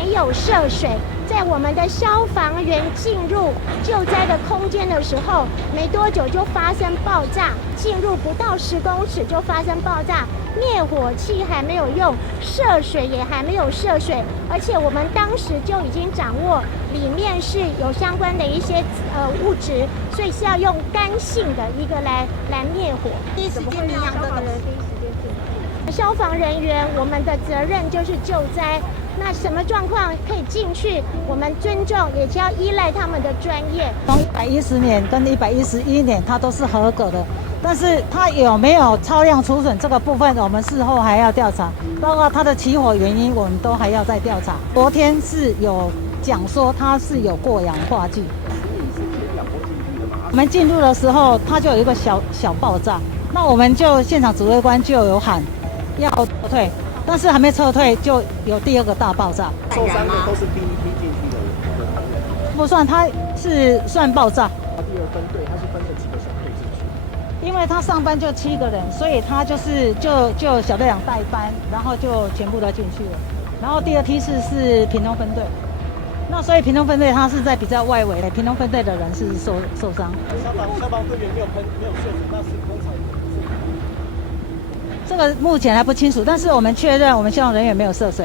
没有涉水。在我们的消防员进入救灾的空间的时候，没多久就发生爆炸，进入不到10公尺就发生爆炸，灭火器还没有用，涉水也还没有涉水，而且我们当时就已经掌握里面是有相关的一些物质，所以是要用干性的一个来灭火。第一时间让消防人第一时间进去。消防人员我们的责任就是救灾。那什么状况可以进去？我们尊重，也就要依赖他们的专业。从110年跟111年，它都是合格的，但是它有没有超量储损这个部分，我们事后还要调查，包括它的起火原因，我们都还要再调查。昨天是有讲说它是有过氧化剂。我们进入的时候，它就有一个小爆炸，那我们就现场指挥官就有喊要撤退。但是还没撤退，就有第2个大爆炸。受伤的都是第一批进去的人，不算，它是算爆炸。第2分队，它是分了几个小队进去？因为他上班就7个人，所以他就小队长带班，然后就全部都进去了。然后第2梯次是屏东分队，那所以屏东分队他是在比较外围的，屏东分队的人是受伤。消防队员没有涉水，那是工厂。这个目前还不清楚，但是我们确认我们消防人员没有涉水。